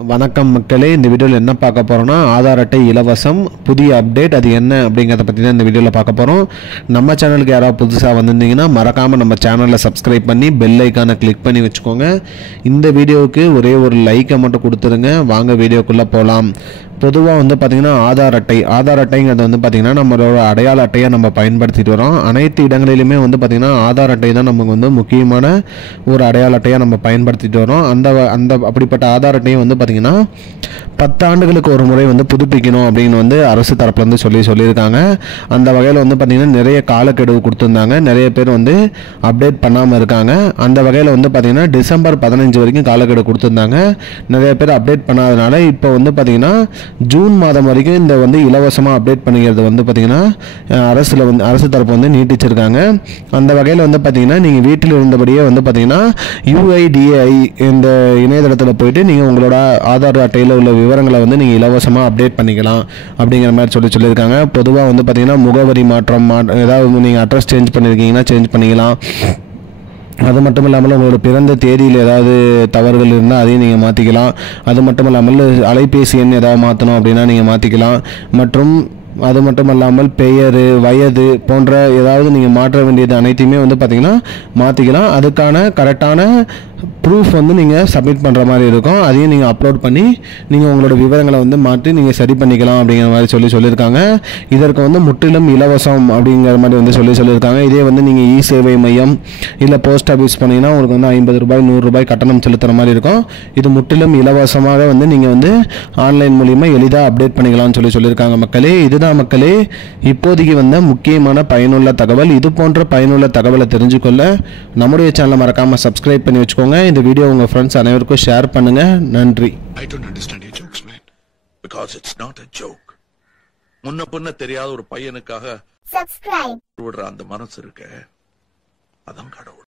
வணக்கம் மக்களே, இந்த வீடியோவில் என்ன பார்க்க போகிறோம்னா ஆதார் அட்டை இலவசம் புதிய அப்டேட் அது என்ன அப்படிங்கிறத பற்றி தான் இந்த வீடியோவில் பார்க்க போகிறோம். நம்ம சேனலுக்கு யாராவது புதுசாக வந்திருந்தீங்கன்னா மறக்காமல் நம்ம சேனலில் சப்ஸ்கிரைப் பண்ணி பெல் ஐக்கானை கிளிக் பண்ணி வச்சுக்கோங்க. இந்த வீடியோவுக்கு ஒரே ஒரு லைக்கை மட்டும் கொடுத்துருங்க. வாங்க வீடியோக்குள்ளே போகலாம். பொதுவாக வந்து பார்த்திங்கன்னா ஆதார் அட்டைங்கிறது வந்து பார்த்திங்கன்னா நம்மளோட அடையாள அட்டையை நம்ம பயன்படுத்திட்டு வரோம். அனைத்து இடங்களிலுமே வந்து பார்த்திங்கன்னா ஆதார் அட்டை தான் நமக்கு வந்து முக்கியமான ஒரு அடையாள அட்டையாக நம்ம பயன்படுத்திட்டு வரோம். அப்படிப்பட்ட ஆதார் அட்டையை வந்து பார்த்திங்கன்னா 10 ஆண்டுகளுக்கு ஒரு முறை வந்து புதுப்பிக்கணும் அப்படின்னு வந்து அரசு தரப்புலேருந்து சொல்லியிருக்காங்க. அந்த வகையில் வந்து பார்த்திங்கன்னா நிறைய காலக்கெடு கொடுத்துருந்தாங்க. நிறைய பேர் வந்து அப்டேட் பண்ணாமல் இருக்காங்க. அந்த வகையில் வந்து பார்த்திங்கன்னா டிசம்பர் 15 வரைக்கும் காலக்கெடு கொடுத்துருந்தாங்க. நிறைய பேர் அப்டேட் பண்ணாதனால இப்போ வந்து பார்த்திங்கன்னா ஜூன் மாதம் வரைக்கும் இந்த வந்து இலவசமாக அப்டேட் பண்ணிக்கிறது வந்து பார்த்திங்கன்னா அரசு தரப்பு வந்து நீட்டிச்சிருக்காங்க. அந்த வகையில் வந்து பார்த்திங்கன்னா நீங்கள் வீட்டில் இருந்தபடியே வந்து பார்த்திங்கன்னா UIDAI இந்த இணையதளத்தில் போயிட்டு நீங்கள் உங்களோட ஆதார் அட்டையில் உள்ள விவரங்களை வந்து நீங்கள் இலவசமாக அப்டேட் பண்ணிக்கலாம் அப்படிங்கிற மாதிரி சொல்லியிருக்காங்க. பொதுவாக வந்து பார்த்திங்கன்னா முகவரி மாற்றம் ஏதாவது நீங்கள் அட்ரஸ் சேஞ்ச் பண்ணியிருக்கீங்கன்னா சேஞ்ச் பண்ணிக்கலாம். அது மட்டும் இல்லாமல் உங்களோட பிறந்த தேதியில் ஏதாவது தவறுகள் இருந்தால் அதையும் நீங்கள் மாற்றிக்கலாம். அது மட்டும் இல்லாமல் அலைபேசி எண் ஏதாவது மாற்றணும் அப்படின்னா நீங்கள் மாற்றிக்கலாம். மற்றும் அது மட்டும் இல்லாமல் பெயர், வயது போன்ற ஏதாவது நீங்கள் மாற்ற வேண்டியது அனைத்தையுமே வந்து பார்த்திங்கன்னா மாற்றிக்கலாம். அதுக்கான கரெக்டான ப்ரூஃப் வந்து நீங்கள் சப்மிட் பண்ணுற மாதிரி இருக்கும். அதையும் நீங்கள் அப்லோட் பண்ணி நீங்கள் உங்களோட விவரங்களை வந்து மாற்றி நீங்கள் சரி பண்ணிக்கலாம் அப்படிங்கிற மாதிரி சொல்லியிருக்காங்க. இதற்கு வந்து முற்றிலும் இலவசம் அப்படிங்கிற மாதிரி வந்து சொல்லியிருக்காங்க. இதே வந்து நீங்கள் சேவை மையம் இல்லை போஸ்ட் ஆஃபீஸ் பண்ணிங்கன்னா உங்களுக்கு வந்து 50 ரூபாய் 100 ரூபாய் கட்டணம் செலுத்துகிற மாதிரி இருக்கும். இது முற்றிலும் இலவசமாக வந்து நீங்கள் வந்து ஆன்லைன் மூலிமா எளிதாக அப்டேட் பண்ணிக்கலாம்னு சொல்லியிருக்காங்க. மக்களே, இதுதான் மக்களே இப்போதைக்கு வந்த முக்கியமான பயனுள்ள தகவல். இது போன்ற பயனுள்ள தகவலை தெரிஞ்சுக்கொள்ள நம்முடைய சேனலை மறக்காமல் சப்ஸ்கிரைப் பண்ணி வச்சுக்கோங்க. இந்த வீடியோ உங்க ஃப்ரெண்ட்ஸ் அனைவருக்கும் ஷேர் பண்ணுங்க. நன்றி. I don't understand your jokes, man. Because it's not a joke. முன்ன பின்ன தெரியாத ஒரு பையனுக்காக சப்ஸ்கிரைப் விடுற அந்த மனசு இருக்க, அதான் கடவுள்.